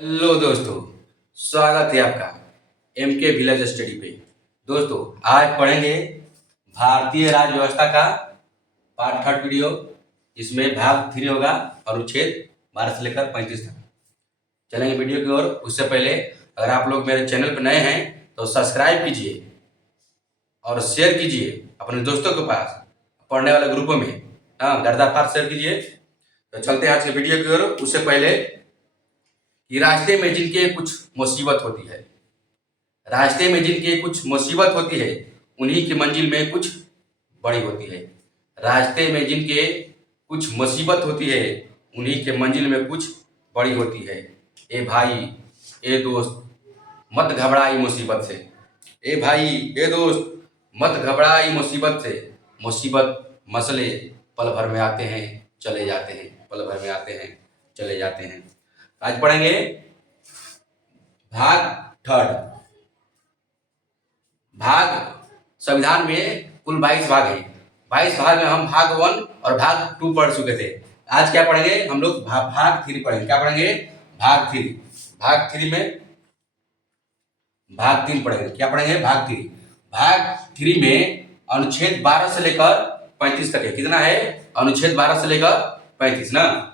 Hello दोस्तों, स्वागत है आपका एम के विलेज स्टडी पे। दोस्तों, आज पढ़ेंगे भारतीय राज्य व्यवस्था का पार्ट थर्ड वीडियो। इसमें भाग 3 होगा, अनुच्छेद 12 से लेकर 35 तक। चलेंगे वीडियो की ओर। उससे पहले अगर आप लोग मेरे चैनल पर नए हैं तो सब्सक्राइब कीजिए और शेयर कीजिए अपने दोस्तों के पास, पढ़ने वाले ग्रुपों में। हाँ, गर्दाफार शेयर कीजिए। तो चलते हैं आज के वीडियो की ओर। उससे पहले कि रास्ते में जिनके कुछ मुसीबत होती है, रास्ते में जिनके कुछ मुसीबत होती है, उन्हीं की मंजिल में कुछ बड़ी होती है। रास्ते में जिनके कुछ मुसीबत होती है, उन्हीं के मंजिल में कुछ बड़ी होती है। ए भाई, ए दोस्त, मत घबराई मुसीबत से। ए भाई, ए दोस्त, मत घबराई मुसीबत से। मुसीबत मसले पल भर में आते हैं, चले जाते हैं, पल भर में आते हैं, चले जाते हैं। आज पढ़ेंगे भाग थर्ड। भाग संविधान में कुल 22 भाग हैं। 22 भाग में हम भाग 1 और भाग 2 पढ़ चुके थे। आज क्या पढ़ेंगे हम लोग? भाग 3 पढ़ेंगे। क्या पढ़ेंगे? भाग 3। भाग 3 में भाग 3 पढ़ेंगे। क्या पढ़ेंगे? भाग 3। भाग 3 में अनुच्छेद 12 से लेकर 35 तक है। कितना है? अनुच्छेद 12 से लेकर 35 ना।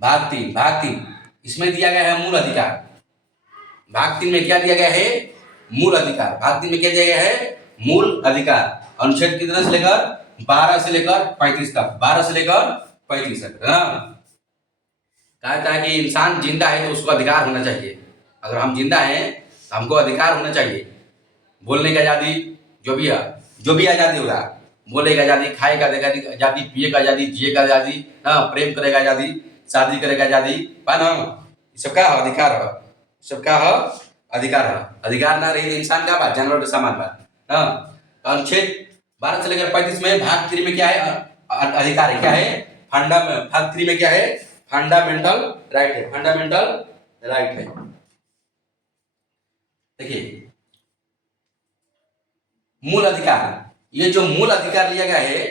भाग 3 इसमें दिया गया है मूल अधिकार। भाग 3 में क्या दिया गया है? मूल अधिकार। भाग 3 में क्या दिया गया है? मूल अधिकार। अनुच्छेद कितना से लेकर? 12 से लेकर 35 तक। 12 से लेकर 35 तक है ना। कहा था कि इंसान जिंदा है तो उसको अधिकार होना चाहिए। अगर हम जिंदा हैं तो हमको अधिकार होना चाहिए। बोलने की आजादी, जो भी आजादी होगा, बोले की आजादी, खाए का आजादी, पिए का आजादी, जिए का आजादी, हाँ, प्रेम करेगा आजादी, शादी करेगा आजादी, ना, सबका अधिकार है। सबका अधिकार है। अधिकार ना रही इंसान का बात, जानवर के समान बात। हाँ, अनुच्छेद 12 से लेकर 35 में भाग 3 में क्या है? अधिकार है। क्या है? भाग 3 में क्या है? फंडामेंटल राइट है। फंडामेंटल राइट है। देखिए, मूल अधिकार, ये जो मूल अधिकार लिया गया है,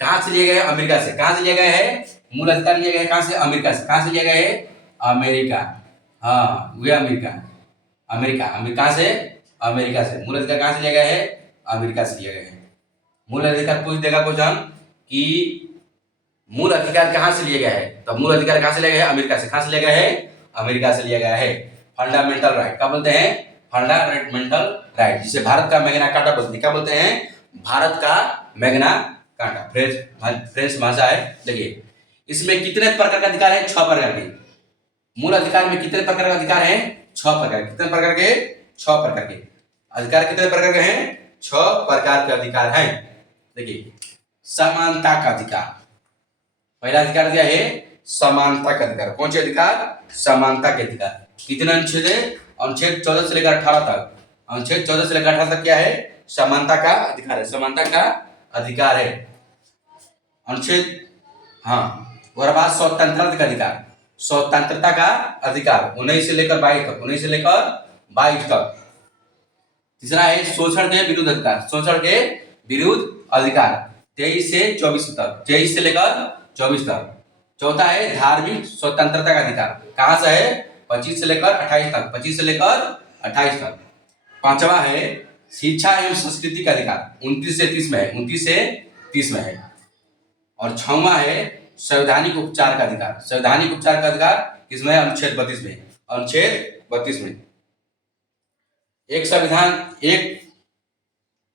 कहां से लिया गया है? अमेरिका से। कहां से लिया गया है? मूल अधिकार लिया गया है कहां से? अमेरिका से। कहां से लिया गया है? अमेरिका। हाँ, वे अमेरिका। अमेरिका कहां से? अमेरिका से। मूल अधिकार कहां से लिया गया है? अमेरिका से लिया गया है। मूल अधिकार पूछ देगा क्वेश्चन कि मूल अधिकार कहां से लिया गया है, तो मूल अधिकार कहां से लिया गया है? अमेरिका से। कहां से लिया गया है? अमेरिका से लिया गया है। फंडामेंटल राइट क्या बोलते हैं? फंडामेंटल राइट, जिसे भारत का मैग्ना कार्टा बोलते हैं। क्या बोलते हैं? भारत का मैग्ना कार्टा फ्रेंच भाषा है। देखिए, इसमें कितने प्रकार का अधिकार है? 6 प्रकार के। मूल अधिकार में कितने प्रकार का अधिकार है? 6 प्रकार। कितने प्रकार के? 6 प्रकार के अधिकार। कितने प्रकार के हैं? 6 प्रकार के अधिकार हैं। देखिए, समानता का अधिकार। पहला अधिकार क्या है? समानता का अधिकार। कौन से अधिकार? समानता के अधिकार। कितने अनुच्छेद है? अनुच्छेद 14 से लेकर 18 तक। अनुच्छेद 14 से लेकर 18 तक क्या है? समानता का अधिकार है। समानता का अधिकार है अनुच्छेद। हाँ, और बाद स्वतंत्रता का अधिकार। स्वतंत्रता का अधिकार 19 से लेकर 22 तक। 19 से लेकर 22 तक। तीसरा है शोषण के विरुद्ध अधिकार। शोषण के विरुद्ध अधिकार 23 से 24 तक। 23 से लेकर 24 तक। चौथा है धार्मिक स्वतंत्रता का अधिकार। कहां से है? 25 से लेकर 28 तक। 25 से लेकर 28 तक। पांचवा है शिक्षा एवं संस्कृति का अधिकार। 29 से 30 में है। 29 से 30 में है। और 6वां है संवैधानिक उपचार का अधिकार। संवैधानिक उपचार का अधिकार किसमें है? अनुच्छेद 32 में। अनुच्छेद 32 में एक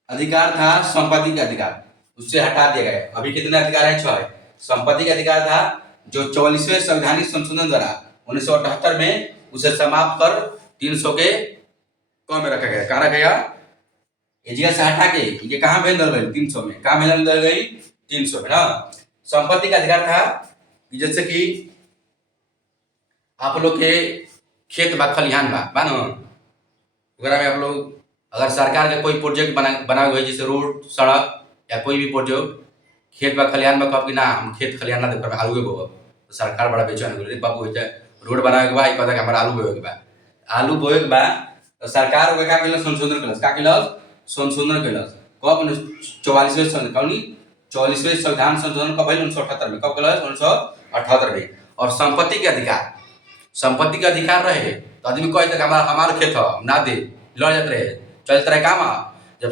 अधिकार था संपत्ति का अधिकार, उससे हटा दिया गया। अभी कितने अधिकार है? 6 है। संपत्ति का अधिकार था जो 44वें संवैधानिक संशोधन द्वारा 1978 में उसे समाप्त कर 300 के कम में रखा गया। कहाँ रखा गया? ये जगह से हटा के ये कहाँ भेज गई? 300 में। कहाँ भेज गई? 300 में ना। संपत्ति का अधिकार था कि जैसे कि आप लोग के खेत बा, खलिहान बा ना, वगैरह में आप लोग अगर सरकार का कोई प्रोजेक्ट बना हुआ है, जैसे रोड, सड़क या कोई भी प्रोजेक्ट, खेत बा खलिहान में कब कि ना हम खेत खलिहान ना देख आलू बोब, तो सरकार बड़ा बेचैन हो गई। बाबू रोड बनावे के बा, पता कि हमारा आलू बोए के बा। आलू बोए के बा तो सरकार का संशोधन कैलस। का कैलस? संशोधन कैलस। कब? 44वें संविधान संशोधन कब भइल? 1978 में। कब कैलस? 1978 में। और संपत्ति के अधिकार, संपत्ति का अधिकार रहे तो आदमी कहे तक हमारा खेत है ना दे, लड़ जाते रहे, चलते रहे काम। जब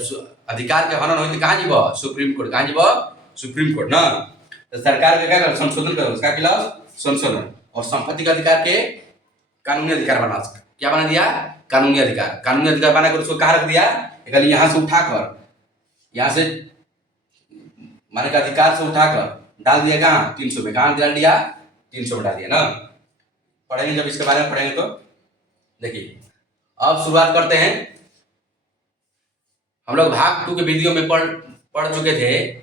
अधिकार के हनन हो तो कहाँ जीव? Supreme court. कहाँ जीव? सुप्रीम कोर्ट ना। तो सरकार के क्या कर संशोधन करो, उसका खिलाफ संशोधन, और संपत्ति का अधिकार के कानूनी अधिकार बना, क्या बना दिया? कानूनी अधिकार। कानूनी अधिकार बनाकर उसको कहाँ रख दिया? कल यहाँ से उठाकर, यहाँ से माने का अधिकार से उठाकर डाल दिया कहाँ? 300 में। कहाँ डाल दिया? 300 में डाल दिया ना। पढ़ेंगे जब इसके बारे में पढ़ेंगे तो देखिए। अब शुरुआत करते हैं। हम लोग भाग 2 के वीडियो में पढ़ चुके थे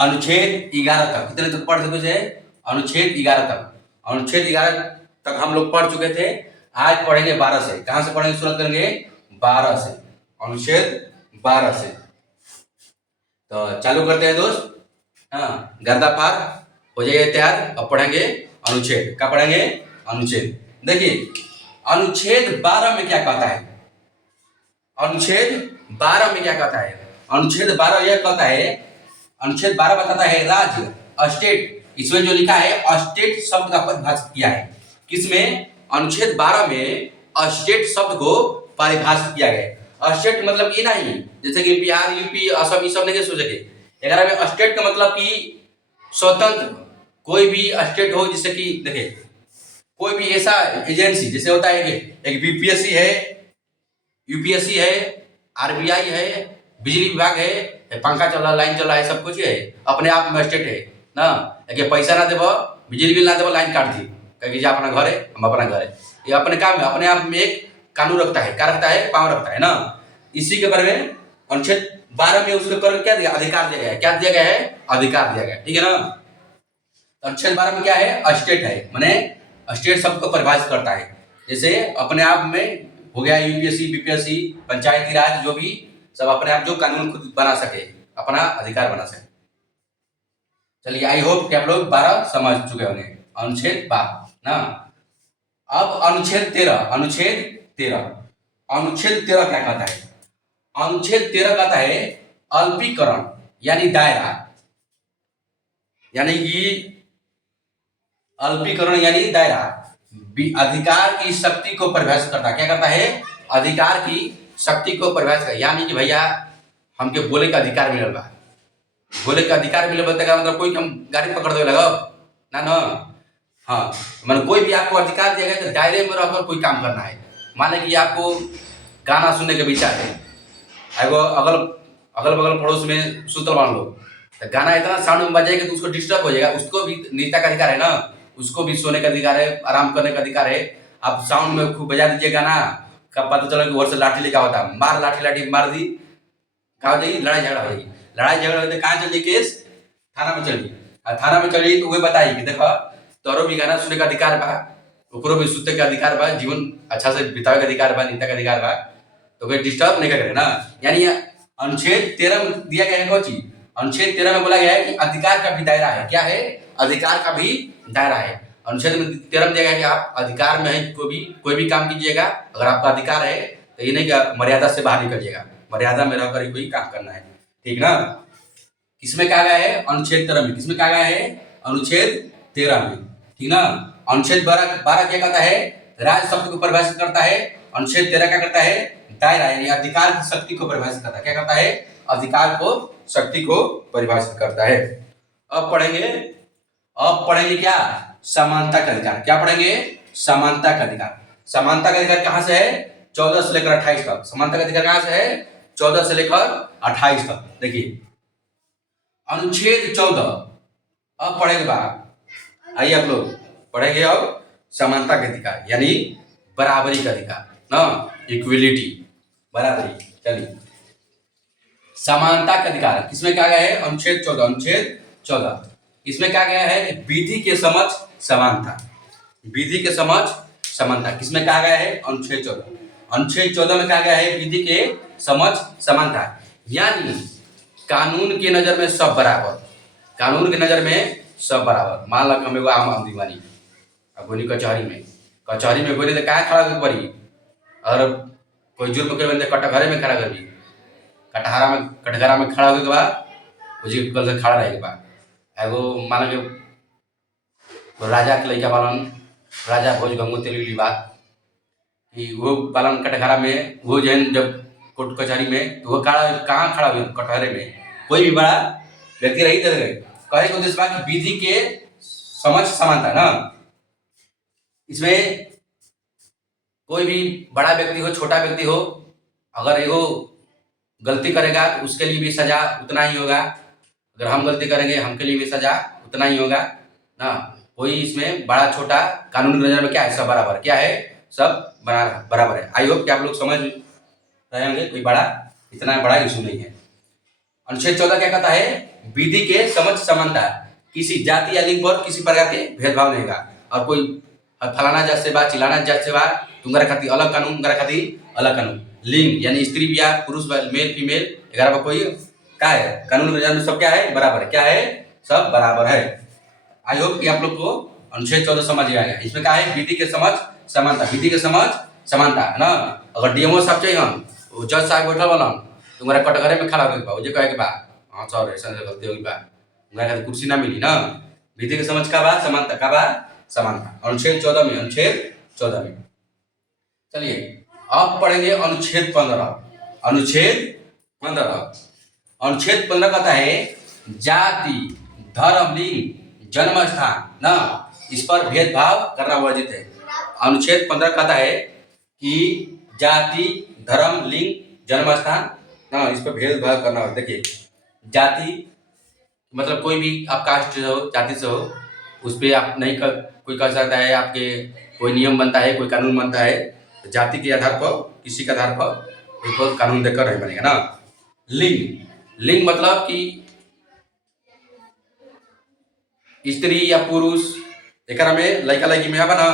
अनुच्छेद 11 तक। कितने तक पढ़ चुके थे? अनुच्छेद 11 तक। अनुच्छेद 11 तक हम लोग पढ़ चुके थे। आज पढ़ेंगे 12 से। कहां से पढ़ेंगे? शुरुआत करेंगे 12 से, अनुच्छेद 12 से। तो चालू करते हैं दोस्त। हाँ, गर्दा पार हो जाइए तैयार। अब पढ़ेंगे अनुच्छेद। क्या पढ़ेंगे? अनुच्छेद। देखिए अनुच्छेद 12 में क्या कहता है? अनुच्छेद 12 में क्या कहता है? अनुच्छेद 12 यह कहता है, अनुच्छेद 12 बताता है राज्य, स्टेट। इसमें जो लिखा है स्टेट शब्द का परिभाषित किया है। किसमें? अनुच्छेद 12 में स्टेट शब्द को परिभाषित किया गया। स्टेट मतलब ये नहीं जैसे कि बिहार, यूपी, असम, ये सब नहीं सोच सके। अगर में स्टेट का मतलब कि स्वतंत्र कोई भी स्टेट हो, जैसे कि देखे कोई भी ऐसा एजेंसी जैसे होता है कि एक बीपीएससी है, यूपीएससी है, आरबीआई है, बिजली विभाग है, पंखा चल रहा, लाइन चल रहा है, सब कुछ है, अपने आप में स्टेट है ना। पैसा ना देव, बिजली बिल ना देव, लाइन काट दी, कहे अपना घर है, हम अपना घर है। ये अपने काम में अपने आप में एक कानून रखता है। क्या रखता है? पावर रखता है ना। इसी के बारे में अनुच्छेद 12 में उसको कर क्या दिया? अधिकार दिया गया है। क्या दिया गया है? अधिकार दिया गया है। ठीक है ना। अनुच्छेद 12 में क्या है? स्टेट है, माने स्टेट शब्द को परिभाषित करता है। जैसे अपने आप में हो गया यूपीएससी, बीपीएससी, पंचायती राज, जो भी सब अपने आप जो कानून खुद बना सके, अपना अधिकार बना सके। चलिए, आई होप कि आप लोग 12 समझ चुके होंगे। अनुच्छेद 12 ना। अब अनुच्छेद 13। अनुच्छेद 13। अनुच्छेद 13 क्या कहता है? अनुच्छेद 13 कहता है अल्पीकरण यानी दायरा, यानी कि अल्पीकरण यानी दायरा अधिकार की शक्ति को परिभाषित करता है। क्या करता है? अधिकार की शक्ति को परिभाषित करता है। यानी कि भैया हमके बोले का अधिकार मिलल बा, बोले का अधिकार मिलल बा मतलब कोई हम गाड़ी पकड़ दे लगा ना ना। हाँ, मतलब कोई भी आपको अधिकार दिया गया तो दायरे में रहकर कोई काम करना है। माने कि आपको गाना सुनने के विचार है, अगल बगल पड़ोस में सुतल मान लो, तो गाना इतना साउंड में बजाएगा तो उसको डिस्टर्ब हो जाएगा। उसको भी निजता का अधिकार है ना, उसको भी सोने का अधिकार है, आराम करने का अधिकार है। आप साउंड में खूब बजा दीजिए गाना, कब पता चला कि वर्ष लाठी लेकर होता है, मार लाठी मार दी, कहा हो जाएगी? लड़ाई झगड़ा हो जाएगी। लड़ाई झगड़ा होते कहाँ चलिए? केस थाना में चलिए। थाना में चलिए तो वही बताइए कि देखो तोरो भी गाना सुनने का अधिकार बा, ओकरो भी सुते का अधिकार बा, जीवन अच्छा से बितावे का अधिकार बा, नेता का अधिकार बा, तो कोई डिस्टर्ब नहीं करे ना। यानी अनुच्छेद 13 में दिया गया है कौन चीज? अनुच्छेद 13 में बोला गया है कि अधिकार का भी दायरा है। क्या है? अधिकार का भी दायरा है। अनुच्छेद 13 में दिया गया है कि आप अधिकार में है, कोई भी काम कीजिएगा, अगर आपका अधिकार है तो ये नहीं कि मर्यादा से बाहर निकलिएगा, मर्यादा में रहकर ही कोई काम करना है। ठीक ना। किसमें कहा गया है? अनुच्छेद 13 में। किसमें कहा गया है? अनुच्छेद 13 में। ठीक ना। अनुच्छेद 12 क्या कहता है? राज्य शब्द को परिभाषित करता है। अनुच्छेद 13 क्या करता है? दायरा यानी अधिकार की शक्ति को परिभाषित करता है। क्या करता है? अधिकार को, शक्ति को परिभाषित करता है। अब पढ़ेंगे क्या? समानता का अधिकार। क्या पढ़ेंगे? समानता का अधिकार। समानता का अधिकार कहां से है? 14 से लेकर 28 तक। समानता का अधिकार कहां से है? 14 से लेकर 28 तक। देखिए अनुच्छेद 14 अब पढ़ेंगे बात। आइए आप लोग पढ़ेंगे अब समानता का अधिकार यानी बराबरी का अधिकार ना, इक्विलिटी, बराबरी। चलिए समानता का अधिकार किसमें कहा गया है? अनुच्छेद 14। अनुच्छेद 14 इसमें कहा गया है कि विधि के समक्ष समानता। विधि के समक्ष समानता किसमें कहा गया है? अनुच्छेद 14। अनुच्छेद 14 में कहा गया है विधि के समक्ष समानता, यानी कानून की नजर में सब बराबर। कानून की नजर में सब बराबर। मान लो हम एगो आम आदमी बानी, अब गोली कचहरी में गोली तो कहाँ खड़ा कर पड़ी? और कोई जुर्म कर कटघरे में खड़ा कर दी, कटघरा में खड़ा होने के बाद मुझे कल से खड़ा रहे के बाद एगो मान लो तो राजा के लड़का पालन राजा भोज गंगो तेली बात कि वो पालन कटघरा में वो जैन जब कोर्ट कचहरी में तो वो कहाँ खड़ा हुआ कटहरे में कोई भी बड़ा व्यक्ति रही दे गए कहे के उद्देश्य कि विधि के समझ समानता ना। इसमें कोई भी बड़ा व्यक्ति हो छोटा व्यक्ति हो अगर वो गलती करेगा तो उसके लिए भी सजा उतना ही होगा, अगर हम गलती करेंगे हमके लिए भी सजा उतना ही होगा ना। कोई इसमें बड़ा छोटा कानूनी नजर में क्या है सब बराबर, क्या है सब बराबर है। आई होप कि आप लोग समझ रहे होंगे, कोई बड़ा इतना बड़ा इशू नहीं है। अनुच्छेद 14 क्या कहता है, विधि के समझ समानता, किसी जाति या लिंग पर किसी प्रकार के भेदभाव नहीं होगा। और कोई फलाना जात से बात चिलाना जात से बात तुम्हारा खातिर अलग कानून तुम्हारा खातिर अलग कानून। लिंग यानी स्त्री या पुरुष मेल फीमेल 11 पर कोई क्या है कानून में सब क्या है बराबर है, क्या है सब बराबर है। आई होप कि आप लोग को अनुच्छेद 14 समझ गया है। इसमें क्या है विधि के समझ समानता, विधि के समझ समानता है ना। अगर डीएमओ साहब चाहिए हम जज साहब बैठल वाला तुम्हारा कटघरे में खड़ा हो जे कहे के बा हाँ सर ऐसा गलती होगी बा तुम्हारा कुर्सी ना मिली ना। विधि के समझ का बा समानता का बा समानता अनुच्छेद 14 में, अनुच्छेद 14 में। चलिए अब पढ़ेंगे अनुच्छेद 15। अनुच्छेद 15, अनुच्छेद 15 कहता है जाति धर्म लिंग जन्म स्थान ना इस पर भेदभाव करना वर्जित है। अनुच्छेद 15 कहता है कि जाति धर्म लिंग जन्म स्थान ना इस पर भेदभाव करना हो। देखिए जाति मतलब कोई भी आप कास्ट से हो जाति से हो उस पर आप नहीं कोई कर सकता है, आपके कोई नियम बनता है कोई कानून बनता है तो जाति के आधार पर किसी के आधार पर एक कानून देकर नहीं बनेगा ना। लिंग, लिंग मतलब कि स्त्री या पुरुष एक में लड़का लड़की में बना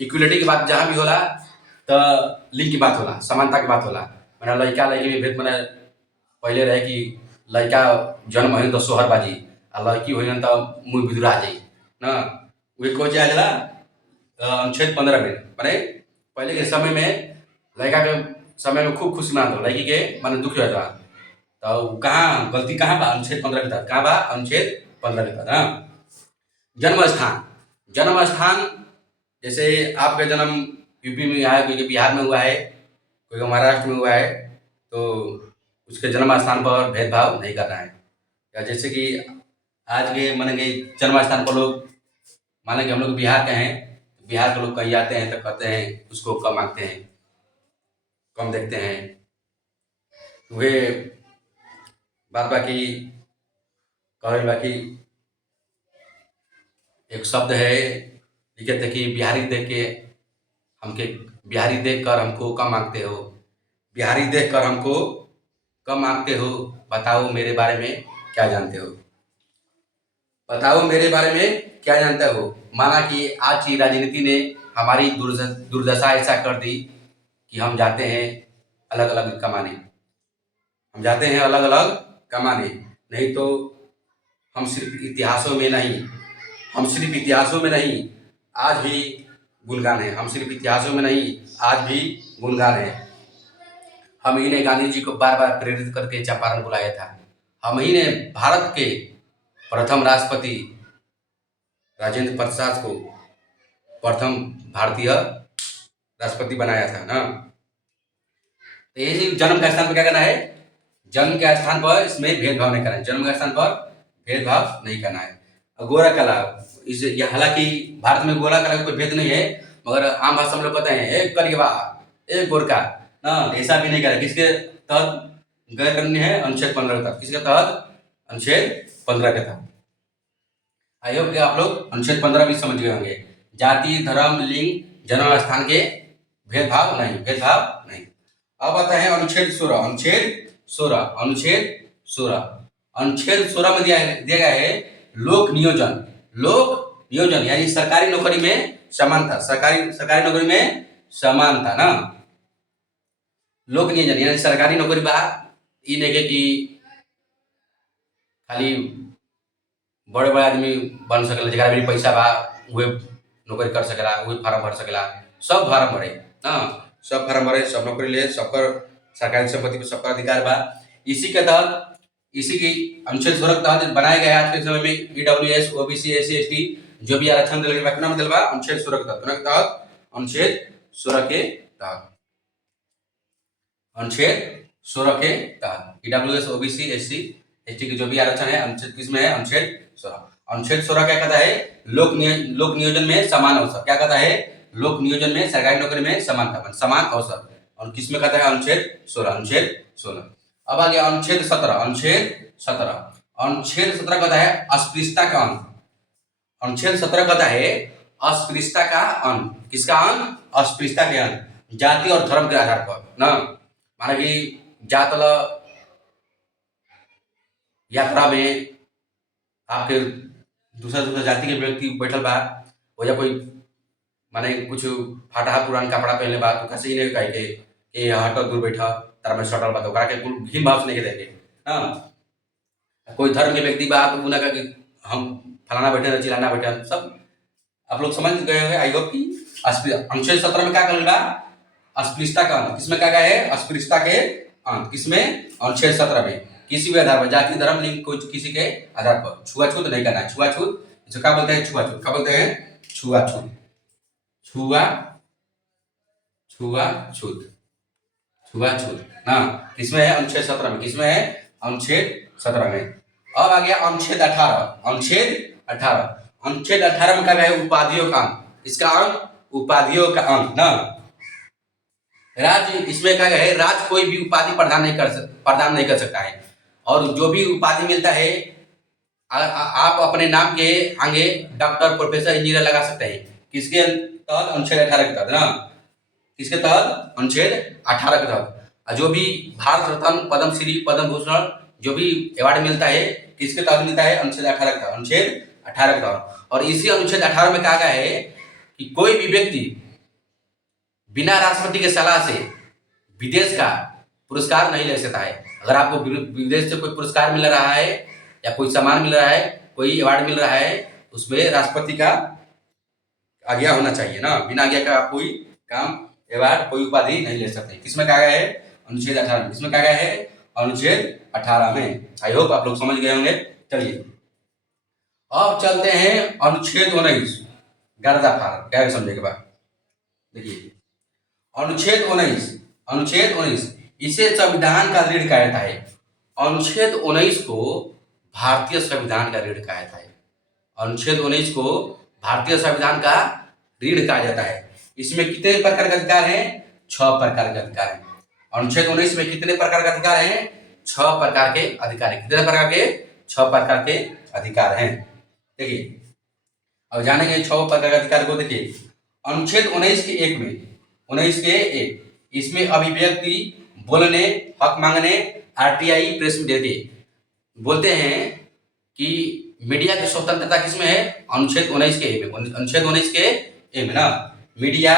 इक्वलिटी की बात जहाँ भी होला तो लिंग की बात होला, समानता की बात होला। मैंने लड़का लड़की में भेद मैंने पहले रहे कि लड़का जन्म हो तो सोहर बाजी और लड़की हो तो मुँह बिदुरा जाई ना। वे को जाला अनुच्छेद 15 में मैंने पहले के समय में लड़का के समय में खूब खुशी मनाता लड़की के मैंने दुखी होता तो कहाँ गलती कहाँ बा अनुच्छेद 15 के तहत, कहाँ बा अनुच्छेद 15 के तहत ना। जन्म स्थान, जन्म स्थान जैसे आपका जन्म यूपी में है कोई बिहार में हुआ है कोई महाराष्ट्र में हुआ है तो उसके जन्म स्थान पर भेदभाव नहीं करना है। या जैसे कि आज के मान के जन्म स्थान पर लोग मान कि हम लोग बिहार के हैं, बिहार के लोग कहीं आते हैं तो कहते हैं उसको कम आंकते हैं कम देखते हैं। वे बात बाकी कहे बाकी एक शब्द है लिखे थे कि बिहारी देख के हमके बिहारी देख कर हमको कम आंकते हो, बिहारी देख कर हमको कम आंकते हो, बताओ मेरे बारे में क्या जानते हो, बताओ मेरे बारे में क्या जानते हो। माना कि आज की राजनीति ने हमारी दुर्दशा ऐसा कर दी कि हम जाते हैं अलग अलग कमाने, हम जाते हैं अलग अलग कमाने। नहीं तो हम सिर्फ इतिहासों में नहीं, हम सिर्फ इतिहासों में नहीं आज भी गुणगान है, हम सिर्फ इतिहासों में नहीं आज भी गुणगान है। हम ही ने गांधी जी को बार बार प्रेरित करके चंपारण बुलाया था, हम ही ने भारत के प्रथम राष्ट्रपति राजेंद्र प्रसाद को प्रथम भारतीय राष्ट्रपति बनाया था ना। तो ये जन्म के स्थान पर क्या करना है, जन्म के स्थान पर इसमें भेदभाव नहीं करना है, जन्म के स्थान पर भेदभाव नहीं करना है। गोरा कला इस हालांकि भारत में गोरा कला का कोई भेद नहीं है मगर आम भाषा में लोग कहते हैं एक करिएवा एक गोरका ना, ऐसा भी नहीं करा। किसके तहत गैर कानूनी है अनुच्छेद 15 के तहत, किसके तहत अनुच्छेद 15 के तहत। आई होप कि आप लोग अनुच्छेद 15 भी समझ गए होंगे। जाति धर्म लिंग जन्म स्थान के भेदभाव नहीं, भेदभाव नहीं। अब आता है अनुच्छेद 16, अनुच्छेद 16, अनुच्छेद 16, अनुच्छेद 16 में दिया गया है लोक नियोजन, लोक नियोजन यानी सरकारी नौकरी में समानता, सरकारी नौकरी में समानता ना। लोक नियोजन यानी सरकारी नौकरी बा ई नहीं कि खाली बड़े बड़े आदमी बन सकेला जरा भी पैसा बा वे नौकरी कर सकेला, वे फार्म भर सकेला, सब फार्म भरे ना, सब फार्म भरे सब नौकरी ले, सबकर सरकारी संपत्ति पर सबका अधिकार बा। इसी के तहत इसी की अनुच्छेद 16 के तहत बनाया गया आज के समय में ईडब्ल्यूएस ओबीसी एससी एसटी जो भी आरक्षण दिल बा केना में दिल बा अनुच्छेद 16 के तहत अनुच्छेद 16 के तहत अनुच्छेद 16 के तहत ईडब्ल्यूएस ओबीसी एससी एसटी के जो भी आरक्षण है अनुच्छेद किसमें है अनुच्छेद 16। अनुच्छेद 16 क्या कहता है लोक नियोजन में समान अवसर। क्या कहता है लोक नियोजन में सरकारी नौकरी में समानता समान अवसर और किसमें कहता है अनुच्छेद 16 अनुच्छेद 16। अब आ गया अनुच्छेद 17 अनुच्छेद 17 अनुच्छेद 17 कहता है अस्पृश्यता का अंत। अनुच्छेद 17 कहता है अस्पृश्यता का अंत। किसका अंत अस्पृश्यता के अंत जाति और धर्म के आधार पर ना माना कि जात यात्रा में आपके दूसरा दूसरा जाति के व्यक्ति बैठल बा वजह कोई माने कुछ फाटा पुरान कपड़ा पहनले बा तो कैसे ही नहीं कहे के हटो दूर बैठा तार में सटल बा तो ओकरा के कुल घिन भाव से नहीं देखे। हां कोई धर्म के व्यक्ति बा तो उना का कि हम फलाना बैठे ना चिलाना बैठे सब आप लोग समझ गए होंगे आई होप कि अनुच्छेद 17 में क्या कहल बा अस्पृश्यता का अंत। किसमें क्या है अस्पृश्यता के अंत किसमें अनुच्छेद 17 में किसी भी आधार पर जाति धर्म लिंग कोई किसी के आधार पर छुआछूत नहीं करना है। छुआछूत जो क्या बोलते हैं छुआछूत क्या बोलते हैं छुआछूत छुआ छुआछूत छुआछूत ना किसमें है अनुच्छेद 17 में किसमें है अनुच्छेद 17 में। अब आ गया अनुच्छेद 18 अनुच्छेद 18 अनुच्छेद 18 में क्या है उपाधियों का अंत। इसका अंत उपाधियों का अंत ना राज्य इसमें क्या है राज्य कोई भी उपाधि प्रदान नहीं कर सकता है और जो भी उपाधि मिलता है आप अपने नाम के आगे डॉक्टर प्रोफेसर इंजीनियर लगा सकते हैं। किसके तहत अनुच्छेद 18 के तहत ना किसके तहत अनुच्छेद 18 के तहत जो भी भारत रत्न पद्म श्री पद्म भूषण जो भी अवार्ड मिलता है किसके तहत मिलता है अनुच्छेद 18 के तहत अनुच्छेद 18 के तहत। और इसी अनुच्छेद 18 में कहा गया है कि कोई भी व्यक्ति बिना राष्ट्रपति के सलाह से विदेश का पुरस्कार नहीं ले सकता है। अगर आपको विदेश से कोई पुरस्कार मिल रहा है या कोई सम्मान मिल रहा है कोई अवार्ड मिल रहा है उसमें राष्ट्रपति का आज्ञा होना चाहिए ना बिना आज्ञा का आप कोई काम अवार्ड कोई उपाधि नहीं ले सकते। किसमें कहा गया है अनुच्छेद 18 में किसमें कहा गया है अनुच्छेद 18 में। आई होप आप लोग समझ गए होंगे। चलिए अब चलते हैं अनुच्छेद 19 गर्दा फार क्या समझे के बाद देखिए अनुच्छेद 19 इसे संविधान का रीढ़ कहा जाता है। अनुच्छेद 19 को भारतीय संविधान का रीढ़ कहा जाता है। अनुच्छेद 19 को भारतीय संविधान का रीढ़ कहा जाता है। इसमें कितने प्रकार के अधिकार हैं 6 प्रकार के अधिकार हैं। अनुच्छेद 19 में कितने प्रकार के अधिकार हैं 6 प्रकार के अधिकार हैं। कितने प्रकार के 6 प्रकार के अधिकार हैं। देखिए अब जानेंगे 6 प्रकार के अधिकार को। देखिए अनुच्छेद 19 के 1 में 19 के 1 इसमें अभिव्यक्ति बोलने हक मांगने आरटीआई प्रेस मीडिया के बोलते हैं कि मीडिया की स्वतंत्रता किसमें है अनुच्छेद 19 के ए में। अनुच्छेद 19 के ए में ना मीडिया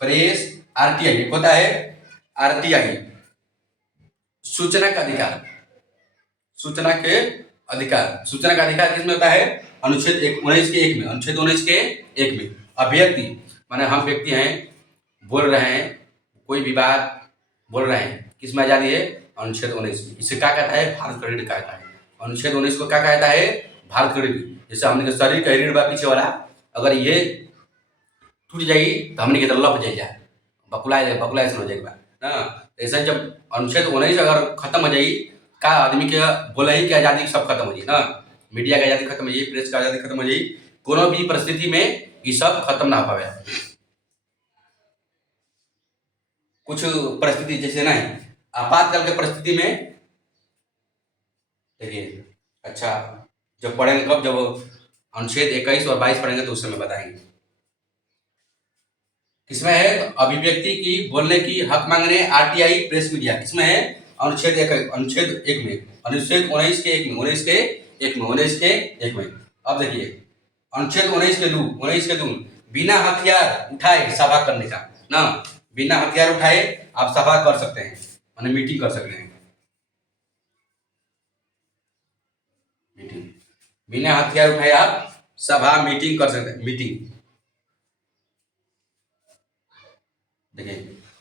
प्रेस आरटीआई होता है आरटीआई सूचना का अधिकार सूचना का अधिकार किसमें होता है अनुच्छेद 19 के 1 में। अनुच्छेद 19 के 1 में अभिव्यक्ति माने हम व्यक्ति हैं बोल रहे हैं कोई भी बात बोल रहे हैं किसमें आजादी है अनुच्छेद 19 में। इसे क्या कहता है भारत का रीढ़ कहता है। अनुच्छेद 19 को क्या कहता है भारत का रीढ़। जैसे हमने के शरीर का रीढ़ बा पीछे वाला अगर ये टूट जाएगी तो हमने की तरह लप जाए बकुला हो जाएगा ना। ऐसा जब अनुच्छेद 19 अगर खत्म हो जाएगी का आदमी के बोला ही कि आज़ादी सब खत्म हो जाए ना। मीडिया की आज़ादी खत्म हो जाए प्रेस की आज़ादी खत्म हो जाए कोनो भी परिस्थिति में ये सब खत्म ना हो पाए। कुछ परिस्थिति जैसे ना आपातकाल के परिस्थिति में देखिए अच्छा जब पढ़ेंगे कब जब अनुच्छेद 21 और 22 पढ़ेंगे तो उस समय बताएंगे। किसमें है तो अभिव्यक्ति की बोलने की हक मांगने आरटीआई प्रेस मीडिया किसमें है अनुच्छेद 1 में अनुच्छेद 19 के 1 में। अब देखिए अनुच्छेद 19 के 2 बिना हथियार उठाए सभा करने का ना बिना हथियार उठाए आप सभा कर सकते हैं माने मीटिंग कर सकते हैं। मीटिंग बिना हथियार उठाए आप सभा मीटिंग कर सकते हैं। मीटिंग देखिए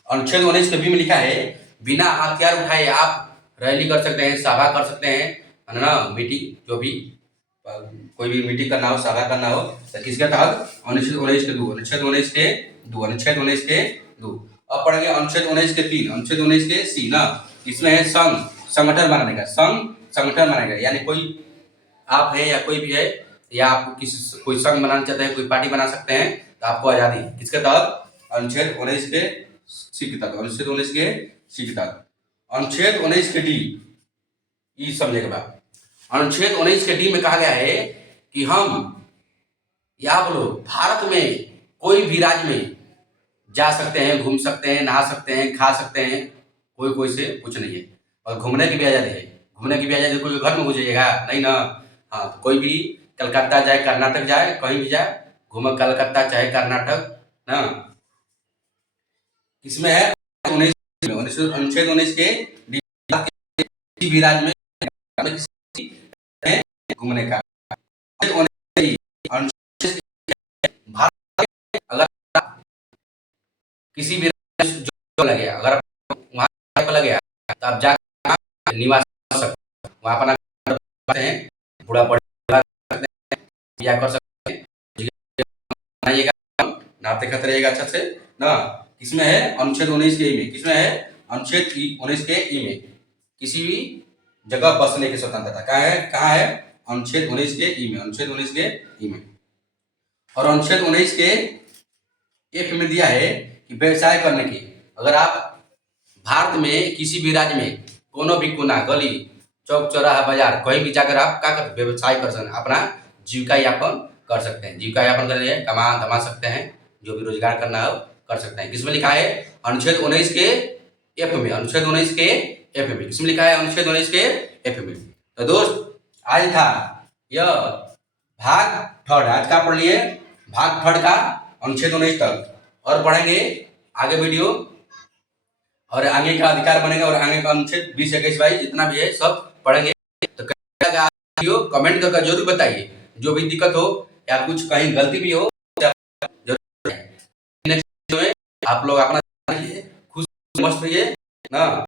अनुच्छेद 19 के बी में लिखा है बिना हथियार उठाए आप रैली कर सकते हैं सभा कर सकते हैं है ना मीटिंग जो भी कोई भी मीटिंग करना हो, सभा करना हो, तो किसके तहत? अनुच्छेद 19 के 2, अनुच्छेद 19 के 2, अनुच्छेद 19 के 2। अब पढ़ेंगे अनुच्छेद 19 के 3, अनुच्छेद 19 के सी ना। इसमें है संघ, संगठन बनाने का, संघ संगठन बनाने का, यानी कोई आप है या कोई भी है, या आप किसी कोई संघ बनाना चाहते हैं, कोई पार्टी बना सकते हैं, तो आपको आजादी है। किसके तहत? अनुच्छेद 19 के सी के तहत, अनुच्छेद 19 के सी के तहत। अनुच्छेद 19 के डी, ई समझे के बाद अनुच्छेद 19 के डी में कहा गया है कि हम, या बोलो, भारत में कोई भी राज्य में जा सकते हैं, घूम सकते हैं, नहा सकते हैं, खा सकते हैं, कोई से कुछ नहीं है। और घूमने की भी आजादी है। घूमने की भी आजादी, कोई घर में घुस जाइएगा नहीं ना। हाँ, तो कोई भी कलकत्ता जाए, कर्नाटक जाए, कहीं भी जाए, घूमे, कलकत्ता चाहे कर्नाटक ना। इसमें है अनुच्छेद 19 के किसी भी राज्य में घूमने का। भारत अगर किसी भी जो लगे, अगर वहाँ लगे तो आप जाकर निवास कर सकते हैं, वहाँ अपना हैं, बूढ़ा पढ़ा सकते हैं, या कर सकते हैं, बनाइएगा, नाते खत रहेगा अच्छा से ना। किसमें है? अनुच्छेद 19 के ई में। किसमें है? अनुच्छेद 19 के ई में किसी भी जगह बसने की स्वतंत्रता। कहाँ है? अनुच्छेद 19 के ई में, अनुच्छेद 19 के ई में। और अनुच्छेद 19 के एफ में दिया है कि व्यवसाय करने की, अगर आप भारत में किसी भी राज्य में कोनो भी कोना, गली, चौक, चौराहा, बाजार, कहीं भी जाकर आप क्या कर व्यवसाय कर सकते हैं, अपना जीविका यापन कर सकते हैं। जीविका यापन कर कमा धमा सकते हैं, जो भी रोजगार करना हो कर सकते हैं। किसमें लिखा है? अनुच्छेद 19 के एफ में, अनुच्छेद 19 के एफ में। किसमें लिखा है? अनुच्छेद 19 के एफ में। तो दोस्त, आज था यह भाग थर्ड। आज का पढ़ लिए भाग थर्ड का अनुच्छेद 19 तक, और पढ़ेंगे आगे वीडियो, और आगे का अधिकार बनेगा, और आगे का अनुच्छेद 20, 21, 22 जितना भी है सब पढ़ेंगे। तो वीडियो कमेंट करके जरूर बताइए, जो भी दिक्कत हो या कुछ कहीं गलती भी हो, जरूर नेक्स्ट में आप लोग अपना खुश मस्त रहिए ना।